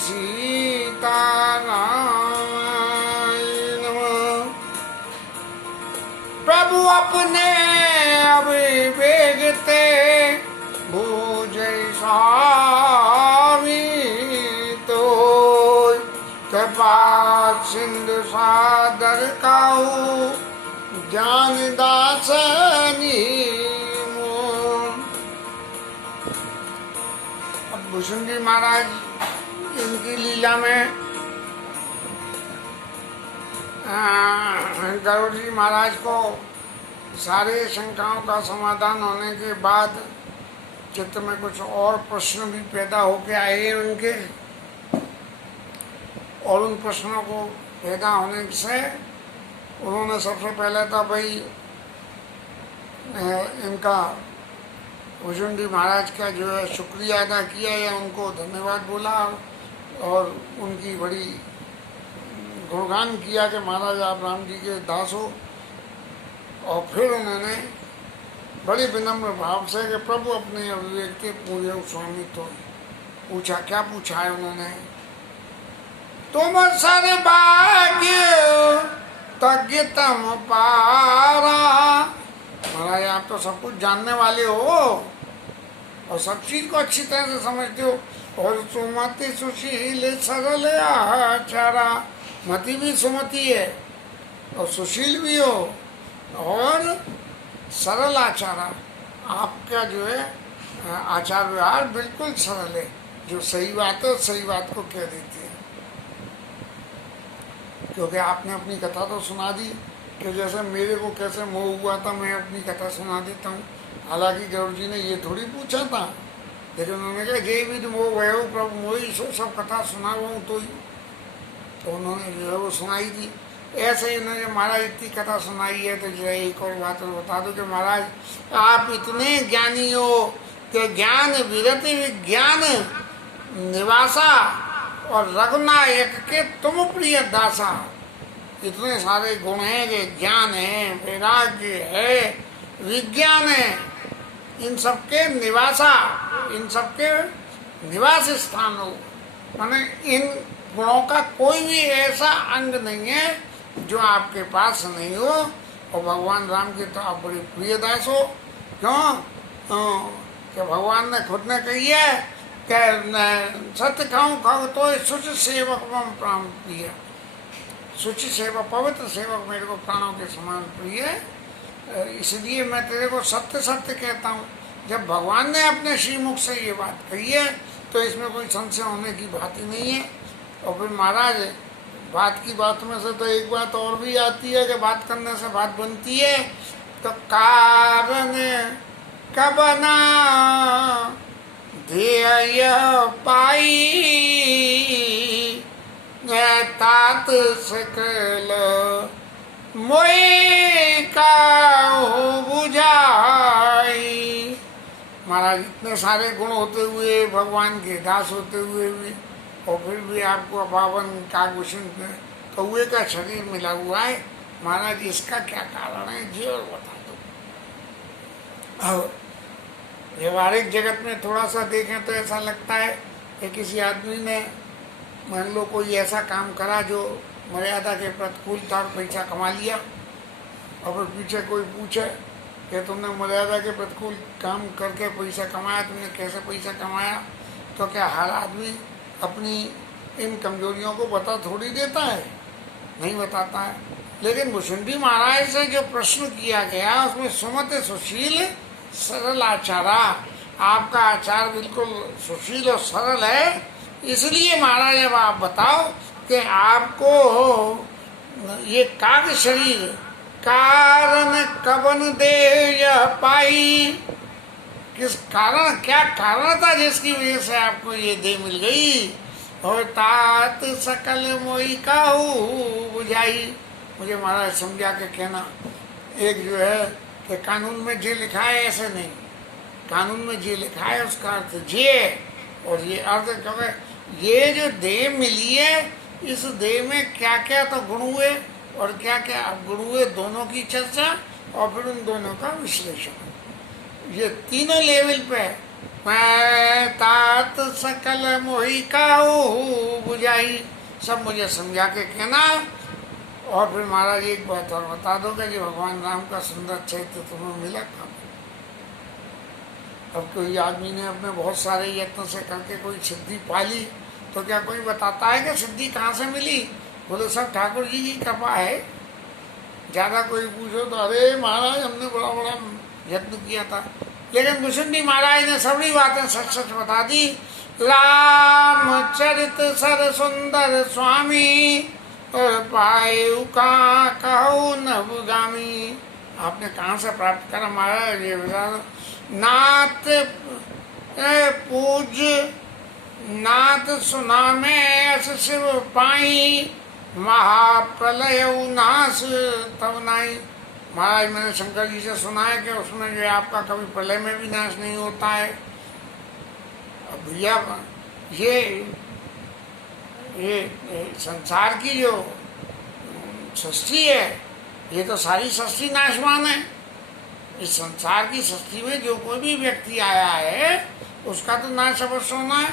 सीतारामाय नमः। प्रभु अपने अविवेकते भूजय स्वामी तो कृपा सिंधु सादर काऊ ज्ञान दासनी। अब भुसुंडी महाराज इनकी लीला में गरुड़ जी महाराज को सारे शंकाओं का समाधान होने के बाद चित्त में कुछ और प्रश्न भी पैदा होके आए उनके, और उन प्रश्नों को पैदा होने से उन्होंने सबसे पहले तो भाई इनका भुसुंडी महाराज का जो है शुक्रिया अदा किया या उनको धन्यवाद बोला और उनकी बड़ी गुणगान किया कि महाराज आप राम जी के दास हो। और फिर उन्होंने बड़े विनम्र भाव से कि प्रभु अपने अविवेक के पूरे स्वामी तो पूछा, क्या पूछा है उन्होंने? तुम सर्वभाग्य तज्ञ तम पारा। महाराज आप तो सब कुछ जानने वाले हो और सब चीज को अच्छी तरह से समझते हो, और सुमति सुशील सरल आचारा। मति भी सुमति है और सुशील भी हो और सरल आचारा। आपका जो है आचार व्यवहार बिल्कुल सरल है, जो सही बात है सही बात को कह देती है। क्योंकि आपने अपनी कथा तो सुना दी कि जैसे मेरे को कैसे मोह हुआ था मैं अपनी कथा सुना देता हूँ। हालांकि गरुड़ जी ने ये थोड़ी पूछा था, लेकिन उन्होंने कहा जय विद मोह भय प्रभु मोही सो सब कथा सुना हुआ हूँ तो उन्होंने जो है वो सुनाई थी। ऐसे ही उन्होंने महाराज इतनी कथा सुनाई है तो जो एक और बात बता दो कि महाराज आप इतने ज्ञानी हो कि ज्ञान विरति विज्ञान निवासा और रघुनायक के तुम प्रिय दासा। इतने सारे गुण हैं कि ज्ञान है, वैराग्य है, विज्ञान है, इन सबके निवासा, इन सबके निवास स्थान हो। माने इन गुणों का कोई भी ऐसा अंग नहीं है जो आपके पास नहीं हो। और भगवान राम के तो आप बड़े प्रिय दास हो। क्यों? कि भगवान ने खुद ने कही है कि सत्य खाऊं खाऊं तो शुचि सेवक प्राण प्रिय। शुचि सेवक पवित्र सेवक मेरे को प्राणों के समान प्रिय है, इसलिए मैं तेरे को सत्य सत्य कहता हूँ। जब भगवान ने अपने श्रीमुख से ये बात कही है तो इसमें कोई संशय होने की बात ही नहीं है। और फिर महाराज बात की बात में से तो एक बात और भी आती है कि बात करने से बात बनती है। तो कारण कबना ध्येय पाई तात सकल मोए का बुझाई। महाराज इतने सारे गुण होते हुए भगवान के दास होते हुए भी और फिर भी आपको अपावन काकभूषण कौए का शरीर मिला हुआ है। महाराज इसका क्या कारण है जी और बता दो। व्यवहारिक जगत में थोड़ा सा देखें तो ऐसा लगता है कि किसी आदमी ने मान लो कोई ऐसा काम करा जो मर्यादा के प्रतिकूल था और पैसा कमा लिया, और फिर पीछे कोई पूछे कि तुमने मर्यादा के प्रतिकूल काम करके पैसा कमाया, तुमने कैसे पैसा कमाया? तो क्या हर आदमी अपनी इन कमजोरियों को बता थोड़ी देता है? नहीं बताता है। लेकिन भुसुंडी महाराज से जो प्रश्न किया गया उसमें सुमत सुशील सरल आचारा। आपका आचार बिल्कुल सुशील और सरल है, इसलिए महाराज अब आप बताओ कि आपको ये काग शरीर कारण कबन दे यह पाई। किस कारण, क्या कारण था जिसकी वजह से आपको ये देह मिल गई? और तात सकल मोई काहू बुझाई। मुझे महाराज समझा के कहना। एक जो है कि कानून में जे लिखा है ऐसे नहीं, कानून में जे लिखा है उसका अर्थ जे, और ये अर्थ क्योंकि ये जो देह मिली है इस देह में क्या क्या तो गुण हुए और क्या क्या अवगुण हुए, दोनों की चर्चा और फिर उन दोनों का विश्लेषण। ये तीनों लेवल पे मैं तात बात सकल मोहि काऊ बुझाई, सब मुझे समझा के कहना। और फिर महाराज एक बात और बता दोगे कि भगवान राम का सुंदर चरित्र तुम्हें मिला कहाँ? अब कोई आदमी ने अपने बहुत सारे यत्न से करके कोई सिद्धि पाली, तो क्या कोई बताता है कि सिद्धि कहाँ से मिली? बोले सब ठाकुर जी की कृपा है। ज़्यादा कोई पूछो तो अरे महाराज हमने बड़ा बड़ा यत्न किया था, लेकिन भुसुंडी महाराज ने सभी बातें सच सच बता दी। रामचरित सर सुंदर स्वामी, और पायु कहाँ कहो नवगामी। आपने कहाँ से प्राप्त करा महाराज ये बता दो। नाथ पूज नाथ सुना में अस शिव पाई, महाप्रलय नाश तब नाई। महाराज मैंने शंकर जी से सुना है कि उसमें जो है आपका कभी प्रलय में भी नाश नहीं होता है। अब भैया ये संसार की जो सृष्टि है, ये तो सारी सृष्टि नाशवान है। इस संसार की सृष्टि में जो कोई भी व्यक्ति आया है उसका तो नाश अवश्य होना है,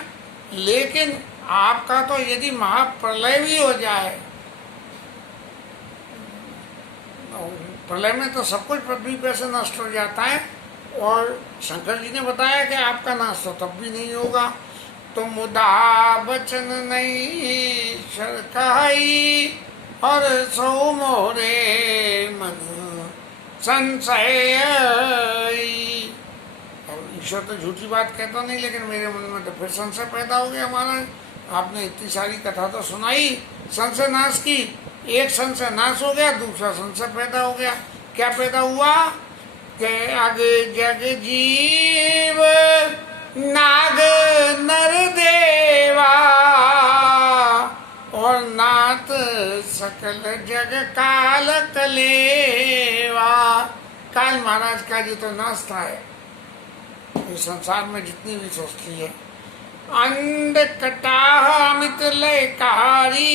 लेकिन आपका तो यदि महाप्रलय भी हो जाए, प्रलय में तो सब कुछ पृथ्वी पर से नष्ट हो जाता है। और शंकर जी ने बताया कि आपका नाश तो तब भी नहीं होगा। तो मुदा बचन नहीं सरकाई, और सो मोरे मन संशय। और ईश्वर तो झूठी बात कहता नहीं, लेकिन मेरे मन में तो फिर संशय पैदा हो गया। महाराज आपने इतनी सारी कथा तो सुनाई, संशय नाश की, एक संशय नाश हो गया, दूसरा संशय पैदा हो गया। क्या पैदा हुआ कि आगे जग जीव नाग नर देवा, और नाथ सकल जग काल कलेवा। काल महाराज का जी तो नाश था है इस संसार में जितनी भी सृष्टि है। अंड कटाह अमित लयकारी,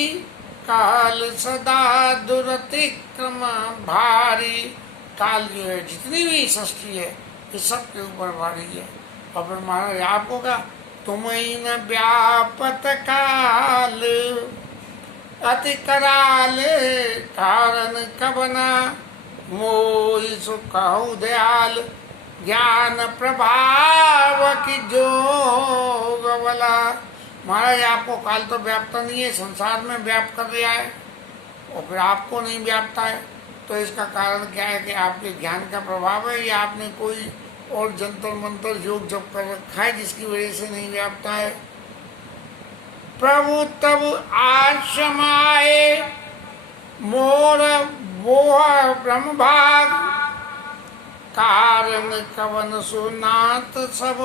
काल सदा दुरतिक्रम भारी। काल जो है जितनी भी सृष्टि है ये सब के ऊपर भारी है। और फिर महाराज आपको क्या, तुम्हें न व्यापत काल, अति कराल कारण कबना, मोहि सुखहु दयाल, ज्ञान प्रभाव की जोग बला। महाराज आपको काल तो व्याप्त नहीं है, संसार में व्याप्त कर दिया है, और फिर आपको नहीं व्याप्ता है। तो इसका कारण क्या है कि आपके ज्ञान का प्रभाव है, या आपने कोई और जंतर मंतर योग जप कर रखा है जिसकी वजह से नहीं व्याप्ता है। प्रभु तब आश्रम आए, मोर बोह ब्रह्म भाग, कारण कवन सुनात सब,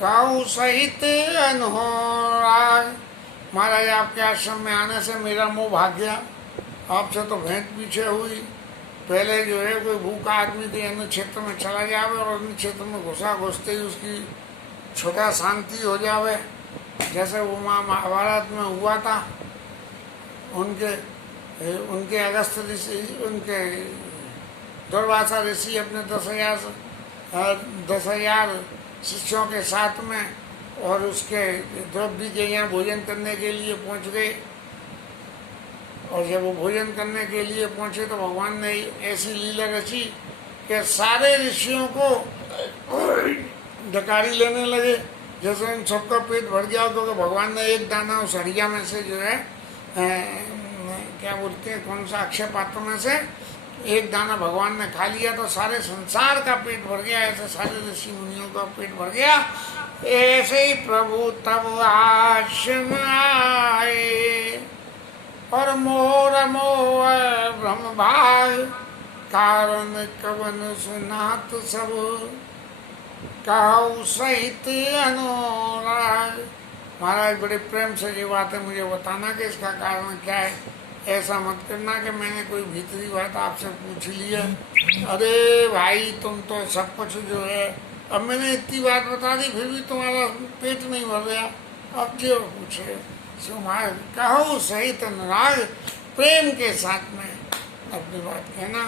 काऊ सहित अनुराग। महाराज आपके आश्रम में आने से मेरा मोह भाग गया, आपसे तो भेंट पीछे हुई। पहले जो है कोई भूखा आदमी के अन्य क्षेत्र में चला जावे और अन्य क्षेत्र में घुसते ही उसकी छोटा शांति हो जावे, जैसे वो महाभारत में हुआ था। उनके अगस्त ऋषि, उनके दुर्वासा ऋषि अपने 10,000 शिष्यों के साथ में और उसके द्रौपदी के यहाँ भोजन करने के लिए पहुँच गए। और जब वो भोजन करने के लिए पहुँचे तो भगवान ने ऐसी लीला रची कि सारे ऋषियों को डकारी लेने लगे, जैसे उन सबका पेट भर गया। क्योंकि भगवान ने एक दाना उस हड़िया में से जो है क्या बोलते हैं, कौन सा अक्षय पात्र में से एक दाना भगवान ने खा लिया तो सारे संसार का पेट भर गया। ऐसे सारे ऋषि मुनियों का पेट भर गया। ऐसे ही प्रभु तब आश्रम आए, और मोर मोह ब्रह्म भाग, कारण कवन सुनात सब, काऊ सहित अनुराग। महाराज बड़े प्रेम से ये बात है मुझे बताना कि इसका कारण क्या है। ऐसा मत करना कि मैंने कोई भीतरी बात आपसे पूछ ली है। अरे भाई तुम तो सब कुछ जो है, अब मैंने इतनी बात बता दी फिर भी तुम्हारा पेट नहीं भर गया, अब जो पूछे सुमार कहो सहित अनुराग। प्रेम के साथ में अपनी बात कहना।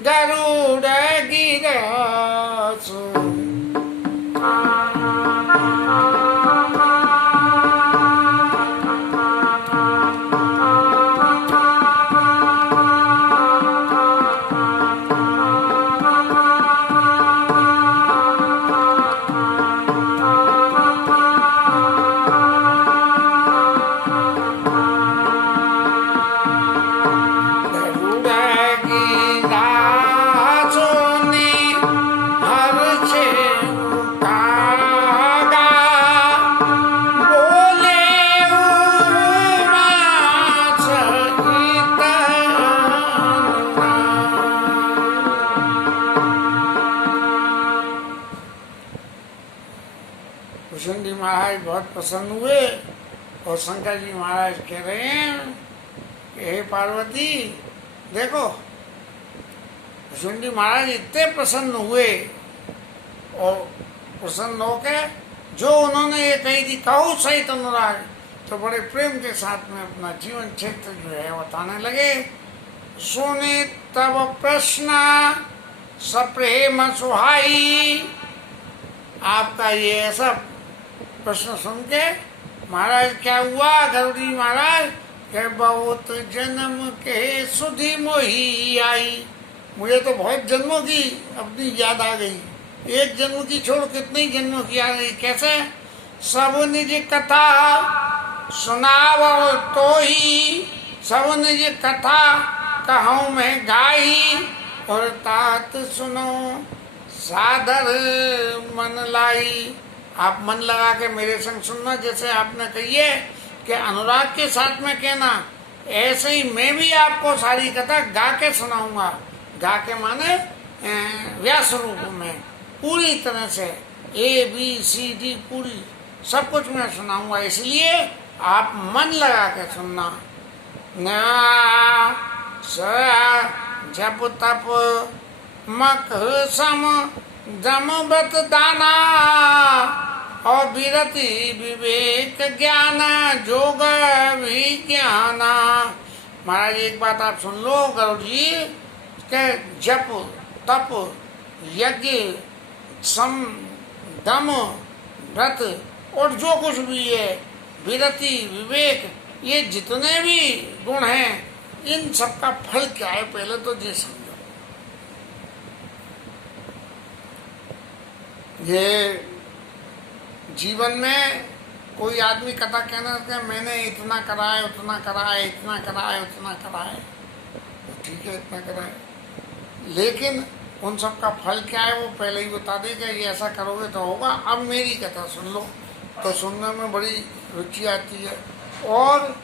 गरुड़ गिरसु कुशुन जी महाराज बहुत प्रसन्न हुए और शंकर जी महाराज कह रहे हैं कि हे पार्वती देखो, कुशुन जी महाराज इतने प्रसन्न हुए और प्रसन्न होकर जो उन्होंने ये कही थी कहु सहित अनुराग, तो बड़े प्रेम के साथ में अपना जीवन क्षेत्र जो है बताने लगे। सुने तब प्रश्न सप्रेम सुहाई, आपका ये ऐसा प्रश्न सुन के महाराज क्या हुआ, गरुड़ जी महाराज के बहुत जन्म के सुधि मोही आई, मुझे तो बहुत जन्मों की अपनी याद आ गई, एक जन्म की छोड़ कितने जन्मों की आ गई। कैसे? सब निज कथा सुनाव तो ही, सब निज कथा कहूँ मैं गाई, और तात सुनो सादर मन लाई। आप मन लगा के मेरे संग सुनना, जैसे आपने कहिए कि अनुराग के साथ में कहना, ऐसे ही मैं भी आपको सारी कथा गा के सुनाऊंगा। गा के माने व्यास रूप में पूरी तरह से ABCD पूरी सब कुछ मैं सुनाऊंगा, इसलिए आप मन लगा के सुनना। ना जप तप मक सम दम व्रत दाना, और विरति विवेक ज्ञान जोग विज्ञान। महाराज एक बात आप सुन लो गरुड़ जी, के जप तप यज्ञ सम दम व्रत और जो कुछ भी है, विरति विवेक, ये जितने भी गुण हैं, इन सब का फल क्या है पहले तो ये समझो। ये जीवन में कोई आदमी कथा कहना कि मैंने इतना करा है, उतना करा है, इतना करा है, उतना करा है, तो ठीक है इतना करा है, लेकिन उन सब का फल क्या है वो पहले ही बता देगा, ये ऐसा करोगे तो होगा। अब मेरी कथा सुन लो, तो सुनने में बड़ी रुचि आती है। और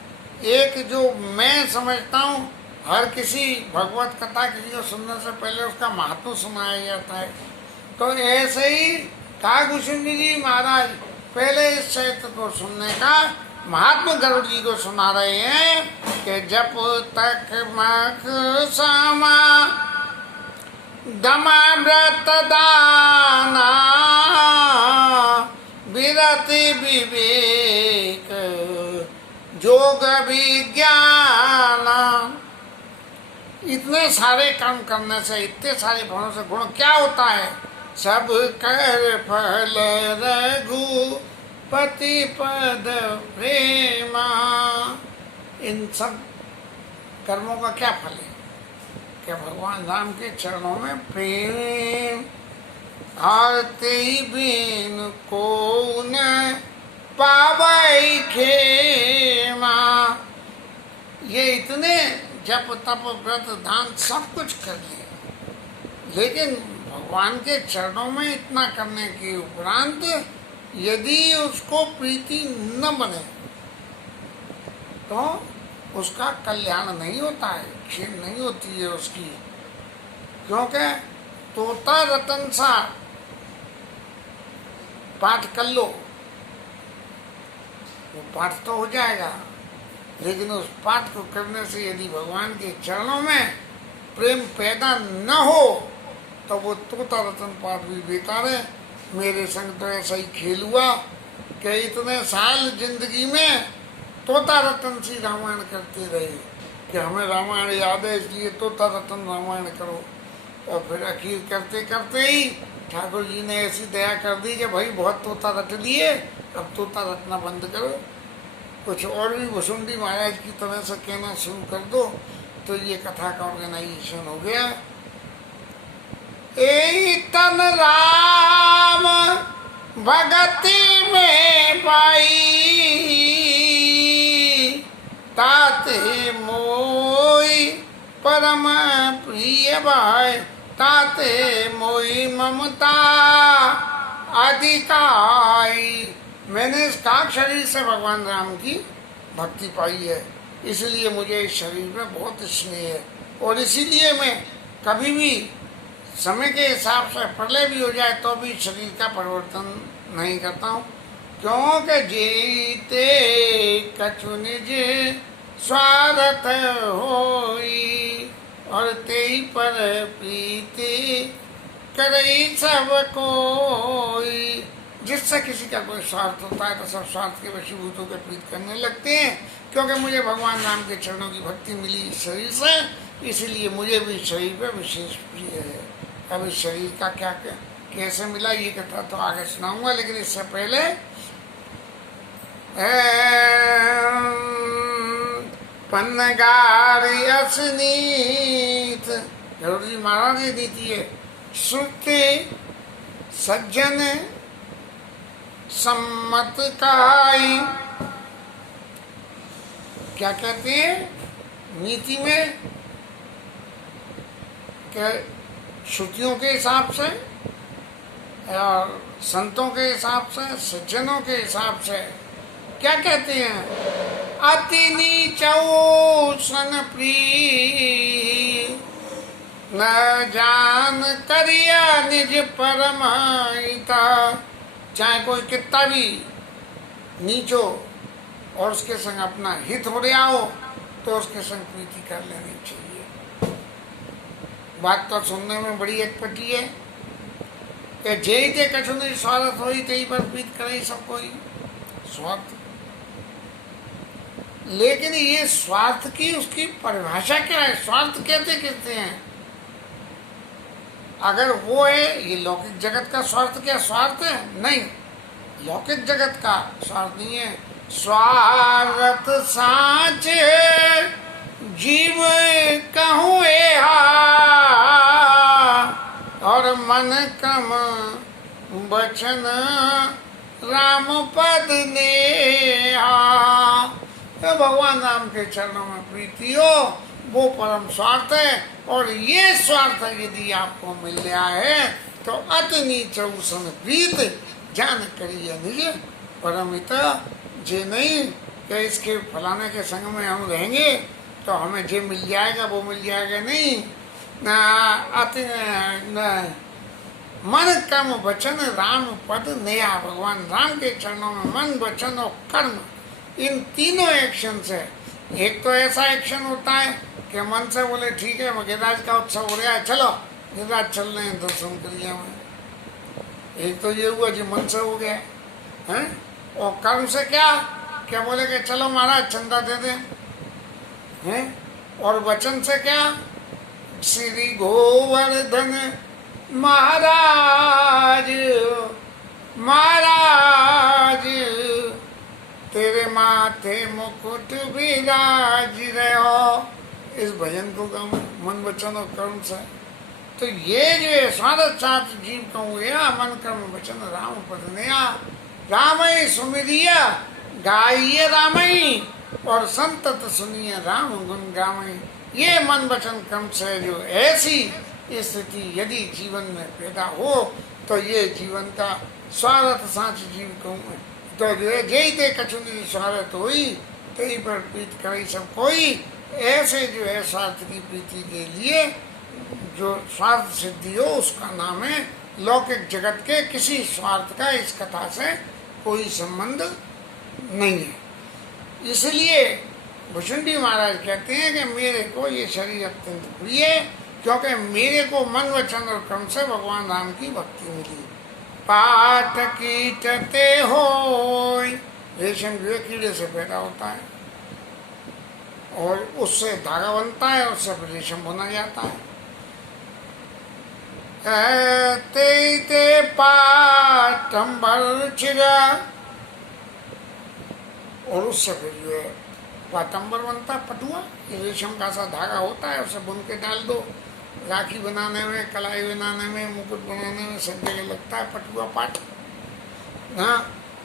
एक जो मैं समझता हूँ, हर किसी भगवत कथा किसी को सुनने से पहले उसका महत्व सुनाया जाता है। तो ऐसे ही कुशुन जी महाराज पहले इस चैत्र को सुनने का महात्मा गरुड़ जी को सुना रहे हैं कि जब तक मख सामा दमा व्रत दाना, विरति विवेक जोग विज्ञान। इतने सारे काम करने से, इतने सारे गुणों से गुण क्या होता है? सब कर फल रघुपति पद प्रेमा। इन सब कर्मों का क्या फल है? कि भगवान राम के चरणों में प्रेम, आरती बिन को न पावै खेमा। ये इतने जप तप व्रत दान सब कुछ कर लिया, लेकिन भगवान के चरणों में इतना करने के उपरांत यदि उसको प्रीति न बने तो उसका कल्याण नहीं होता है, क्षेम नहीं होती है उसकी। क्योंकि तोता रतन सा पाठ कर लो, वो पाठ तो हो जाएगा, लेकिन उस पाठ को करने से यदि भगवान के चरणों में प्रेम पैदा न हो तो वो तोता रतन पाठ भी बेकार है। मेरे संग तो ऐसा ही खेल हुआ कि इतने साल जिंदगी में तोता रतन सी रामायण करते रहे कि हमें रामायण याद है इसलिए तोता रतन रामायण करो, और फिर आखिर करते करते ही ठाकुर जी ने ऐसी दया कर दी कि भाई बहुत तोता रट लिए, अब तोता रटना बंद करो, कुछ और भी वसुंधी महाराज की तरह से कहना शुरू कर दो, तो ये कथा का ऑर्गेनाइजेशन हो गया। ए तन राम भगति में पाई, ताते मोई परम प्रिय भाई, ताते मोई ममता अधिकाई। मैंने इस काक शरीर से भगवान राम की भक्ति पाई है, इसलिए मुझे इस शरीर में बहुत स्नेह है, और इसीलिए मैं कभी भी समय के हिसाब से प्रलय भी हो जाए तो भी शरीर का परिवर्तन नहीं करता हूँ। क्योंकि जीते कछु निज स्वार्थ होई, और तेई पर प्रीति करई सब कोई। जिससे किसी का कोई स्वार्थ होता है तो सब स्वार्थ के वशीभूत होकर प्रीत करने लगते हैं। क्योंकि मुझे भगवान राम के चरणों की भक्ति मिली इस शरीर से, इसलिए मुझे भी शरीर पर विशेष प्रिय है। अब इस शरीर का क्या कैसे मिला ये कथा तो आगे सुनाऊंगा, लेकिन इससे पहले पन्नगार असनीत गरुड़ जी महाराज ने दी थी है। श्रुति सज्जन सम्मत काई, क्या कहते हैं नीति में, क्या श्रुतियों के हिसाब से और संतों के हिसाब से, सज्जनों के हिसाब से क्या कहते हैं, अति नीचौ सन प्रिय न जान करिया निज परमाहिता। चाहे कोई कितना भी नीचो और उसके संग अपना हित हो रहा हो तो उसके संग प्रीति कर लेनी चाहिए। बात तो सुनने में बड़ी अटपटी है कि जेई ते कछु नहीं स्वार्थ होई तेई पर प्रीत करे सब कोई स्वार्थ। लेकिन ये स्वार्थ की उसकी परिभाषा क्या है, स्वार्थ कहते किससे हैं? अगर वो है ये लौकिक जगत का स्वार्थ, क्या स्वार्थ है? नहीं, लौकिक जगत का स्वार्थ नहीं है। स्वार्थ साच जीव कहूँ और मन कम बचन राम पद ने। तो भगवान राम के चरणों में प्रीति हो वो परम स्वार्थ है। और ये स्वार्थ यदि आपको मिल गया है तो अति नीचौ सन प्रीत जान करिए निज परमित। जे नहीं कि इसके फलाने के संग में हम रहेंगे तो हमें जे मिल जाएगा वो मिल जाएगा, नहीं ना अति न मन कर्म वचन राम पद नया। भगवान राम के चरणों में मन वचन और कर्म इन तीनों एक्शन से, एक तो ऐसा एक्शन होता है कि मन से बोले ठीक है गिरिराज का उत्सव हो रहा है चलो गिरिराज चल रहे हैं दर्शन करिए हमें, एक तो ये हुआ जो मन से हो गया है। और कर्म से क्या बोले कि चलो महाराज चंदा दे दें हैं। और वचन से क्या, श्री गोवर्धन महाराज महाराज तेरे माथे मुकुट विराज रहो, इस भजन को गाऊं मन वचन और कर्म से। तो ये जो है सारा चात जीव कहूँ या मन कर्म वचन राम पद नया। राम ही सुमिरिया गाइए राम ही और संतत सुनिए राम गुण गावई। ये मन वचन कर्म से जो ऐसी स्थिति यदि जीवन में पैदा हो तो ये जीवन का स्वार्थ साच जीव कहूँ। तो जो है जय ते कछुनी स्वार्थ हुई तेई पर प्रीत करे सब कोई। ऐसे जो है स्वार्थ की प्रीति के लिए जो स्वार्थ सिद्धि हो उसका नाम है। लौकिक जगत के किसी स्वार्थ का इस कथा से कोई संबंध नहीं है। इसलिए भुषुंडी महाराज कहते हैं कि मेरे को ये शरीर अत्यंत प्रिय है क्योंकि मेरे को मन वचन और कर्म से भगवान राम की भक्ति मिली। पाठ कीटते हो, रेशम जो कीड़े से पैदा होता है और उससे धागा बनता है, उससे रेशम बुना जाता है। ते ते पाटंबर चिरा और उससे फिर जो है पाटंबर बनता है, पटुआ। ये रेशम का सा धागा होता है, उसे बुन के डाल दो। राखी बनाने में, कलाई बनाने में, मुकुट बनाने में सब जगह लगता है पटुआ पाट। हाँ,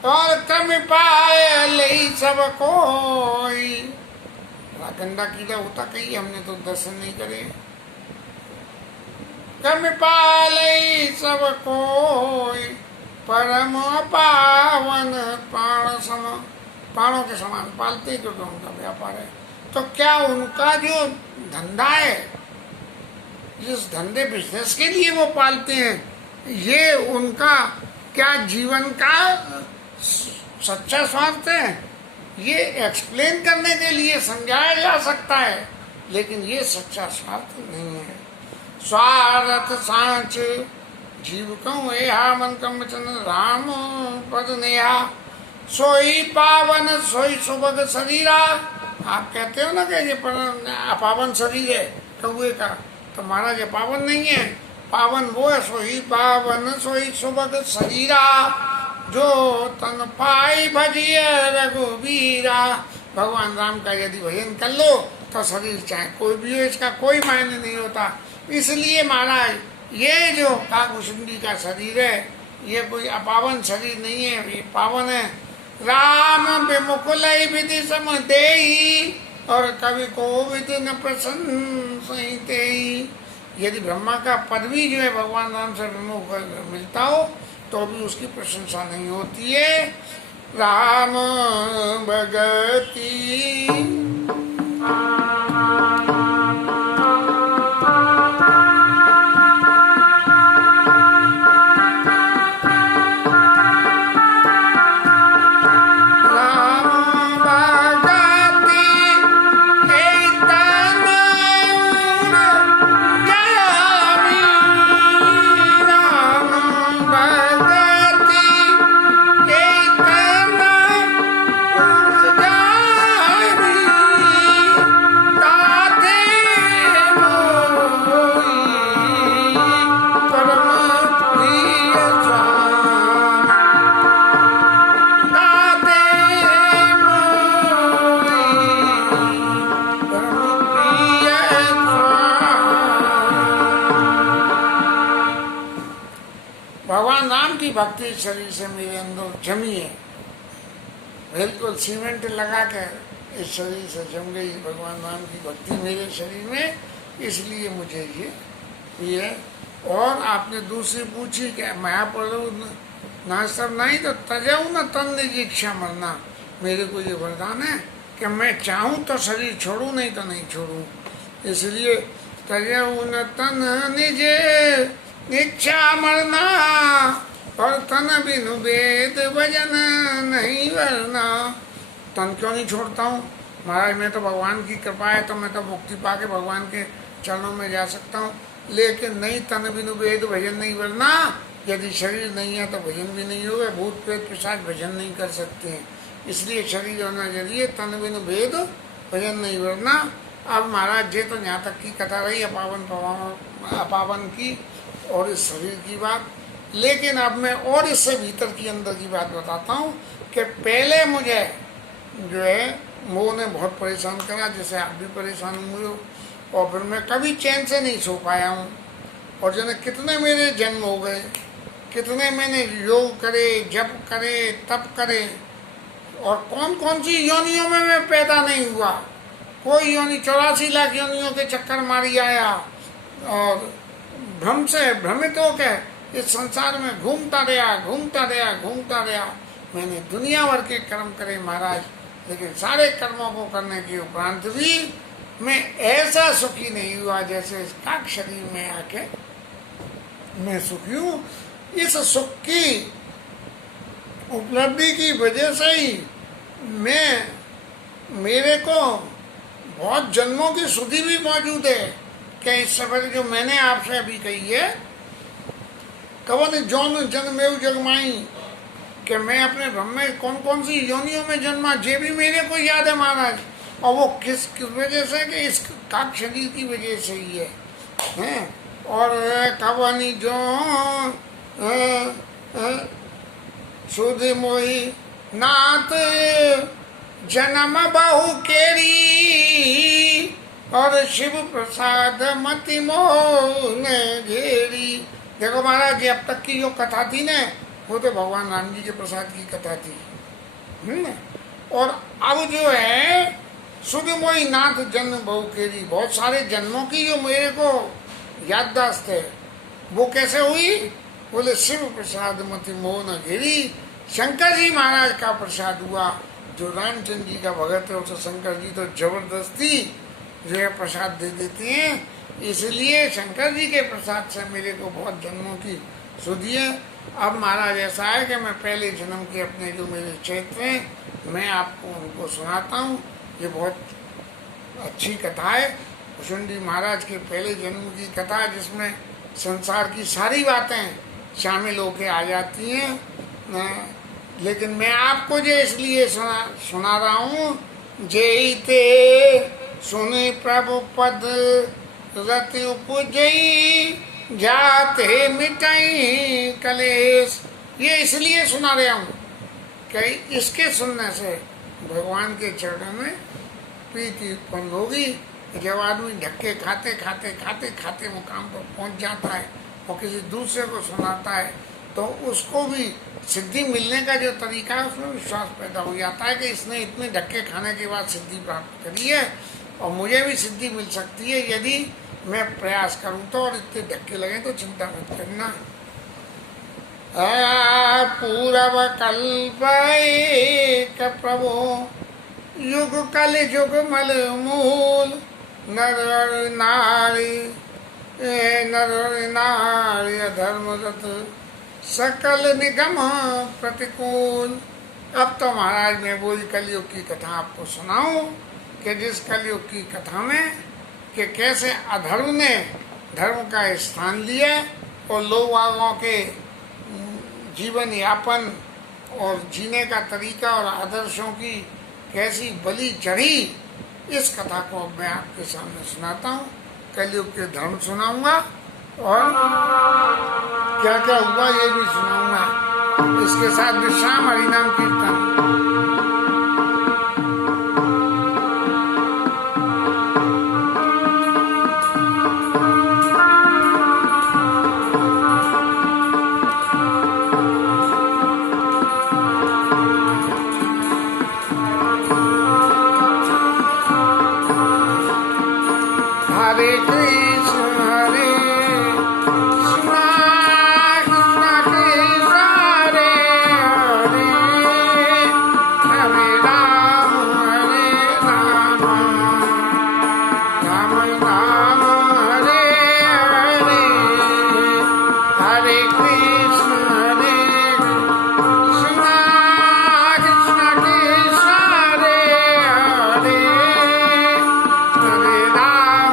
और कम पाए ले सब कोई। गंदा कीड़ा होता कहीं, हमने तो दर्शन नहीं करे। कम पाले सब कोई परम पावन प्राण सम। प्राणों के समान पालते क्योंकि उनका व्यापार है। तो क्या उनका जो धंधा है, जिस धंधे बिजनेस के लिए वो पालते हैं, ये उनका क्या जीवन का सच्चा स्वार्थ है ये एक्सप्लेन करने के लिए समझाया जा सकता है, लेकिन ये सच्चा स्वार्थ नहीं है। स्वार्थ सांच जीव कहूँ एहा मन कम वचन राम पद नेहा, सोई पावन सोई सुभग शरीरा। आप कहते हो ना कि ये अपावन शरीर है कौए का, तो महाराज ये पावन नहीं है, पावन वो है सोई पावन सोई सुभग शरीरा, जो तन पाई भजिए रघुबीरा। भगवान राम का यदि भजन कर लो तो शरीर चाहे कोई भी हो इसका कोई मायने नहीं होता। इसलिए महाराज ये जो काकुशुंडी का शरीर है ये कोई अपावन शरीर नहीं है, ये पावन है। राम विमुकुल विधि सम देई, और कवि को विधि न प्रसन्न। यदि ब्रह्मा का पद भी जो है भगवान राम से विमुख मिलता हो तो भी उसकी प्रशंसा नहीं होती है। राम भगति भक्ति शरीर से मेरे अंदर जमी है, बिल्कुल सीमेंट लगा कर इस शरीर से जम गई भगवान राम की भक्ति मेरे शरीर में, इसलिए मुझे ये। और आपने दूसरी पूछी कि महाप्रभु ना सब नहीं तो तजाऊ न तन निज इच्छा मरना, मेरे को ये वरदान है कि मैं चाहूँ तो शरीर छोड़ूँ नहीं तो नहीं छोड़ूँ। इसलिए तजाऊ न तन निज इच्छा मरना, और तन बिनु वेद भजन नहीं वरना। तन क्यों नहीं छोड़ता हूँ महाराज, मैं तो भगवान की कृपा है तो मैं तो मुक्ति पाके भगवान के चरणों में जा सकता हूँ, लेकिन नहीं तन बिनु वेद भजन नहीं वरना। यदि शरीर नहीं है तो भजन भी नहीं होगा, भूत प्रेत पिशाच भजन नहीं कर सकते हैं, इसलिए शरीर होना जरूरी है। तन बिनु वेद भजन नहीं वरना। अब महाराज जी तो यहाँ तक की कथा रही अपावन की और इस शरीर की बात, लेकिन अब मैं और इससे भीतर की अंदर की बात बताता हूँ कि पहले मुझे जो है मोह ने बहुत परेशान करा, जैसे आप भी परेशान हुए हो, और फिर मैं कभी चैन से नहीं सो पाया हूँ। और जो कितने मेरे जन्म हो गए, कितने मैंने योग करे, जप करे, तप करे, और कौन कौन सी योनियों में मैं पैदा नहीं हुआ। कोई योनि 84 लाख योनियों के चक्कर मारी आया और भ्रम से भ्रमित होकर इस संसार में घूमता रहा। मैंने दुनिया भर के कर्म करे महाराज, लेकिन सारे कर्मों को करने के उपरांत भी मैं ऐसा सुखी नहीं हुआ जैसे इस काक शरीर में आके मैं सुखी हूँ। इस सुख की उपलब्धि की वजह से ही मेरे को बहुत जन्मों की शुद्धि भी मौजूद है। क्या इस सफर जो मैंने आपसे अभी कही है, कवन जौन जन्मेव जगमाई, कि मैं अपने ब्रह्म में कौन कौन सी योनियों में जन्मा, ये भी मेरे को याद है महाराज। और वो किस वजह से, कि इस काक शरीर की वजह से ही है। और कवनी जो सुध मोही नाथ जन्म बहु केरी, और शिव प्रसाद मति मोह घेरी। देखो महाराज जी, अब तक की जो कथा थी ना, वो तो भगवान राम जी के प्रसाद की कथा थी। और अब जो है सुध मोही नाथ जन्म बहु केरी, बहुत सारे जन्मों की जो मेरे को याददाश्त है, वो कैसे हुई? बोले शिव प्रसाद मति मोह न घेरी। शंकर जी महाराज का प्रसाद हुआ। जो रामचंद्र जी का भगत है उसे शंकर जी तो जबरदस्ती जो है प्रसाद दे देते हैं। इसलिए शंकर जी के प्रसाद से मेरे को बहुत जन्मों की सुधी है। अब महाराज ऐसा है कि मैं पहले जन्म के अपने जो मेरे चरित्र हैं मैं आपको उनको सुनाता हूँ। ये बहुत अच्छी कथा है, भुषुंडी महाराज के पहले जन्म की कथा है, जिसमें संसार की सारी बातें शामिल होके आ जाती हैं। लेकिन मैं आपको जो इसलिए सुना रहा हूँ, जेते सुने प्रभु पद रति उपजई जाते मिटाई कलेश। ये इसलिए सुना रहा हूँ कि इसके सुनने से भगवान के चरणों में प्रीति उत्पन्न होगी। जब आदमी धक्के खाते खाते खाते खाते मुकाम पर पहुँच जाता है और किसी दूसरे को सुनाता है तो उसको भी सिद्धि मिलने का जो तरीका है उसमें विश्वास पैदा हो जाता है कि इसने इतने धक्के खाने के बाद सिद्धि प्राप्त करी है और मुझे भी सिद्धि मिल सकती है यदि मैं प्रयास करूं तो, और इतने धक्के लगे तो चिंता मत करना। पूर्व कल्प एक प्रभु युग कल युग मल मूल नर नारी धर्मरत सकल निगम प्रतिकूल। अब तो महाराज मैं वही कलयुग की कथा आपको सुनाऊं कि जिस कलयुग की कथा में कि कैसे अधर्म ने धर्म का स्थान लिया और लोगों के जीवन यापन और जीने का तरीका और आदर्शों की कैसी बलि चढ़ी, इस कथा को मैं आपके सामने सुनाता हूँ। कलयुग के धर्म सुनाऊंगा और क्या क्या हुआ ये भी सुनाऊंगा। इसके साथ विश्राम हरिनाम कीर्तन। हरे कृष्ण हरे कृष्ण कृष्ण कृष्ण हरे हरे हरे राम राम राम हरे हरे हरे कृष्ण हरे कृष्ण कृष्ण कृष्ण हरे हरे हरे राम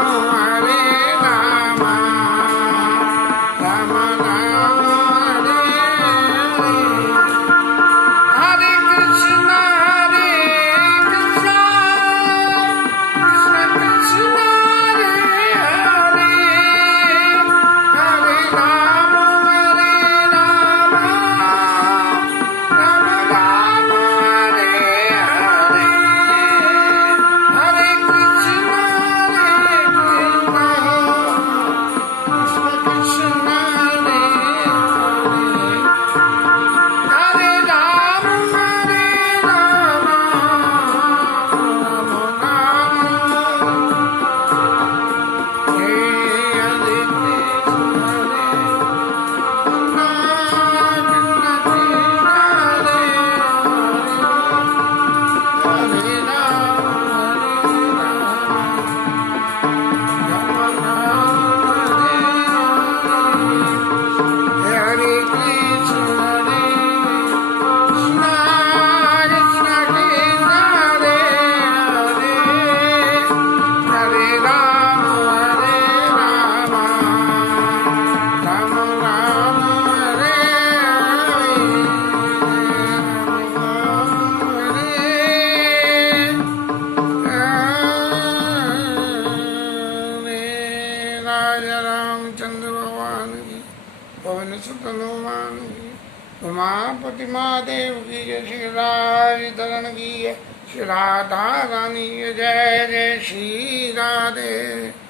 पवन सुत हनुमान की, उमापति महादेव की जय, श्री राधरण की जय, श्री राधा रानी की जय, जय श्री राधे।